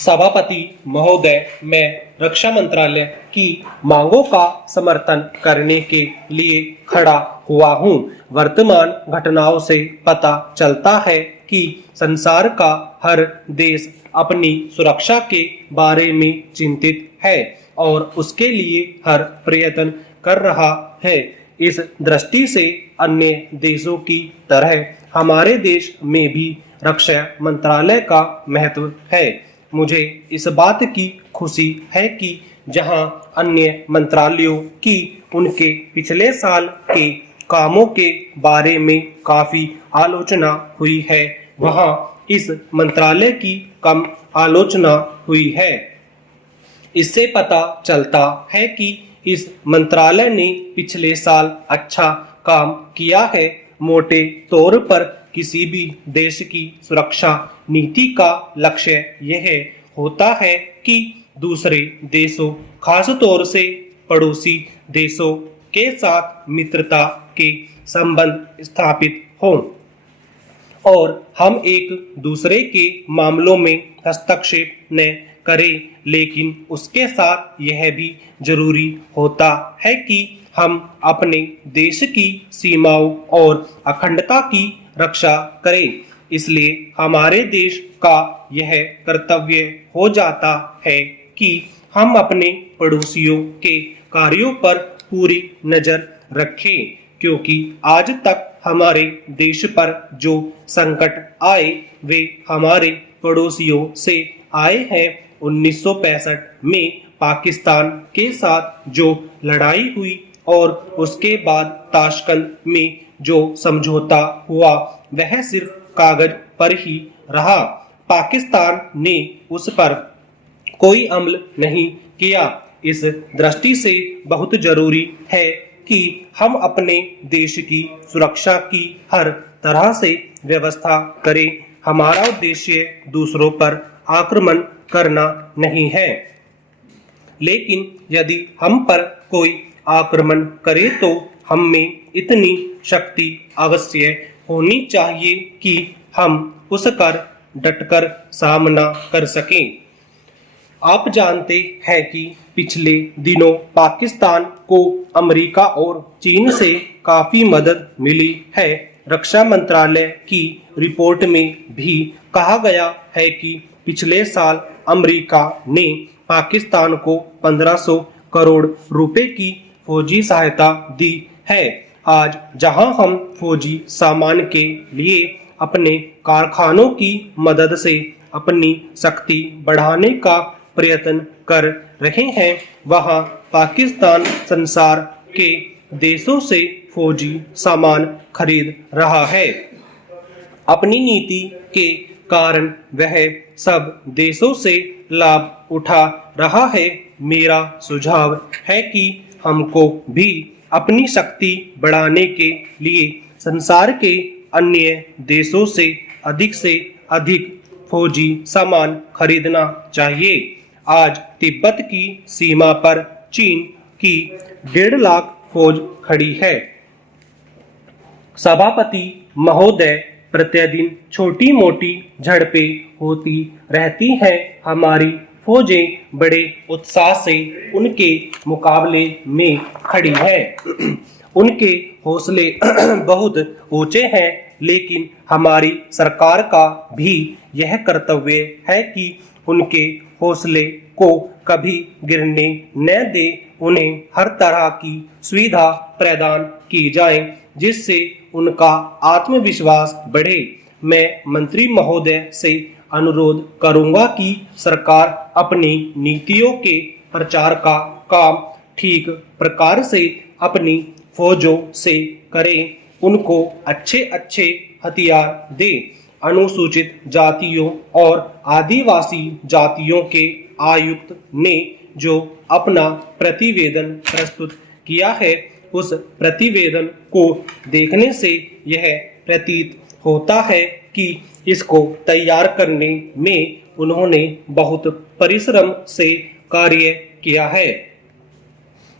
सभापति महोदय, मैं रक्षा मंत्रालय की मांगों का समर्थन करने के लिए खड़ा हुआ हूं। वर्तमान घटनाओं से पता चलता है कि संसार का हर देश अपनी सुरक्षा के बारे में चिंतित है और उसके लिए हर प्रयत्न कर रहा है। इस दृष्टि से अन्य देशों की तरह हमारे देश में भी रक्षा मंत्रालय का महत्व है। मुझे इस बात की खुशी है कि जहां अन्य मंत्रालयों की उनके पिछले साल के कामों के बारे में काफी आलोचना हुई है, वहां इस मंत्रालय की कम आलोचना हुई है। इससे पता चलता है कि इस मंत्रालय ने पिछले साल अच्छा काम किया है। मोटे तौर पर किसी भी देश की सुरक्षा नीति का लक्ष्य यह होता है कि दूसरे देशों, खास तौर से पड़ोसी देशों के साथ मित्रता के संबंध स्थापित हों और हम एक दूसरे के मामलों में हस्तक्षेप न करें, लेकिन उसके साथ यह भी जरूरी होता है कि हम अपने देश की सीमाओं और अखंडता की रक्षा करें। इसलिए हमारे देश का यह कर्तव्य हो जाता है कि हम अपने पड़ोसियों के कार्यों पर पूरी नजर रखें, क्योंकि आज तक हमारे देश पर जो संकट आए वे हमारे पड़ोसियों से आए हैं। 1965 में पाकिस्तान के साथ जो लड़ाई हुई और उसके बाद ताशकंद में जो समझौता हुआ वह सिर्फ कागज पर ही रहा। पाकिस्तान ने उस पर कोई अमल नहीं किया। इस दृष्टि से बहुत जरूरी है कि हम अपने देश की सुरक्षा की हर तरह से व्यवस्था करें। हमारा उद्देश्य दूसरों पर आक्रमण करना नहीं है, लेकिन यदि हम पर कोई आक्रमण करे तो हम में इतनी शक्ति अवश्य होनी चाहिए कि हम उसका डटकर सामना कर सकें। आप जानते हैं कि पिछले दिनों पाकिस्तान को अमेरिका और चीन से काफी मदद मिली है। रक्षा मंत्रालय की रिपोर्ट में भी कहा गया है कि पिछले साल अमेरिका ने पाकिस्तान को 1500 करोड़ रुपए की फौजी सहायता दी है। आज जहां हम फौजी सामान के लिए अपने कारखानों की मदद से अपनी शक्ति बढ़ाने का प्रयत्न कर रहे हैं, वहां पाकिस्तान संसार के देशों से फौजी सामान खरीद रहा है। अपनी नीति के कारण वह सब देशों से लाभ उठा रहा है। मेरा सुझाव है कि हमको भी अपनी शक्ति बढ़ाने के लिए संसार के अन्य देशों से अधिक फौजी सामान खरीदना चाहिए। आज तिब्बत की सीमा पर चीन की 1.5 लाख फौज खड़ी है। सभापति महोदय, प्रतिदिन छोटी मोटी झड़पें होती रहती हैं। हमारी फौजें बड़े उत्साह से उनके मुकाबले में खड़ी हैं। उनके हौसले बहुत ऊंचे हैं, लेकिन हमारी सरकार का भी यह कर्तव्य है कि उनके हौसले को कभी गिरने न दे। उन्हें हर तरह की सुविधा प्रदान की जाए जिससे उनका आत्मविश्वास बढ़े। मैं मंत्री महोदय से अनुरोध करूंगा कि सरकार अपनी नीतियों के प्रचार का काम ठीक प्रकार से अपनी फौजों से करे। उनको अच्छे हथियार दे। अनुसूचित जातियों और आदिवासी जातियों के आयुक्त ने जो अपना प्रतिवेदन प्रस्तुत किया है, उस प्रतिवेदन को देखने से यह प्रतीत होता है कि इसको तैयार करने में उन्होंने बहुत परिश्रम से कार्य किया है।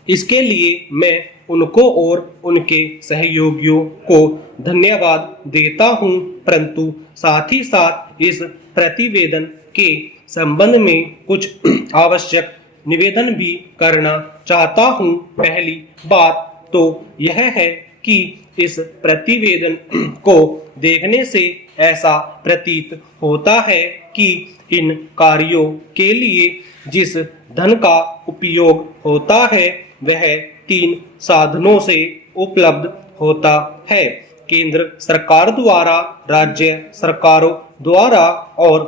इसके लिए मैं उनको और उनके सहयोगियों को धन्यवाद देता हूं, परंतु साथ ही साथ इस प्रतिवेदन के संबंध में कुछ आवश्यक निवेदन भी करना चाहता हूं। पहली बात तो यह है कि इस प्रतिवेदन को देखने से ऐसा प्रतीत होता है कि इन कार्यों के लिए जिस धन का उपयोग होता है वह 3 साधनों से उपलब्ध होता है। केंद्र सरकार द्वारा, राज्य सरकारों द्वारा और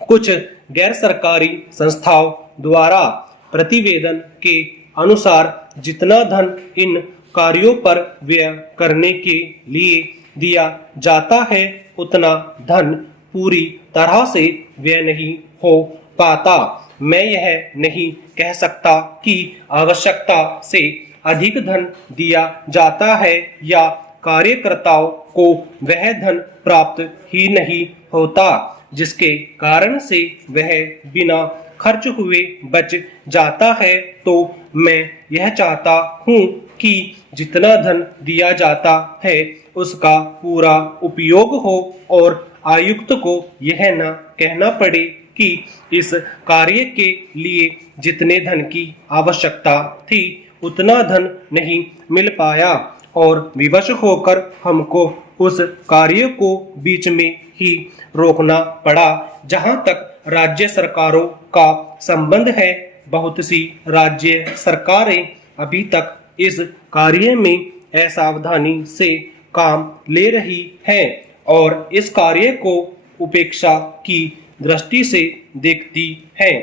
कुछ गैर सरकारी संस्थाओं द्वारा। प्रतिवेदन के अनुसार जितना धन इन कार्यों पर व्यय करने के लिए दिया जाता है उतना धन पूरी तरह से व्यय नहीं हो पाता। मैं यह नहीं कह सकता कि आवश्यकता से अधिक धन दिया जाता है या कार्यकर्ताओं को वह धन प्राप्त ही नहीं होता जिसके कारण से वह बिना खर्च हुए बच जाता है। तो मैं यह चाहता हूं कि जितना धन दिया जाता है उसका पूरा उपयोग हो और आयुक्त को यह न कहना पड़े कि इस कार्य के लिए जितने धन की आवश्यकता थी उतना धन नहीं मिल पाया और विवश होकर हमको उस कार्य को बीच में ही रोकना पड़ा। जहां तक राज्य सरकारों का संबंध है, बहुत सी राज्य सरकारें अभी तक इस कार्य में असावधानी से काम ले रही हैं और इस कार्य को उपेक्षा की दृष्टि से देखती हैं।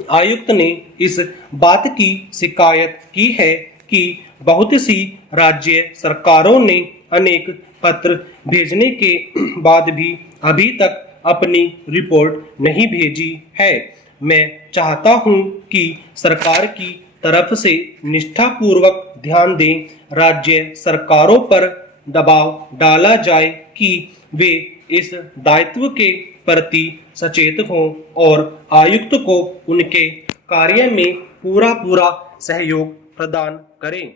आयुक्त ने इस बात की शिकायत की है कि बहुत सी राज्य सरकारों ने अनेक पत्र भेजने के बाद भी अभी तक अपनी रिपोर्ट नहीं भेजी है। मैं चाहता हूं कि सरकार की तरफ से निष्ठापूर्वक ध्यान दें, राज्य सरकारों पर दबाव डाला जाए कि वे इस दायित्व के प्रति सचेत हों और आयुक्त को उनके कार्य में पूरा सहयोग प्रदान करें।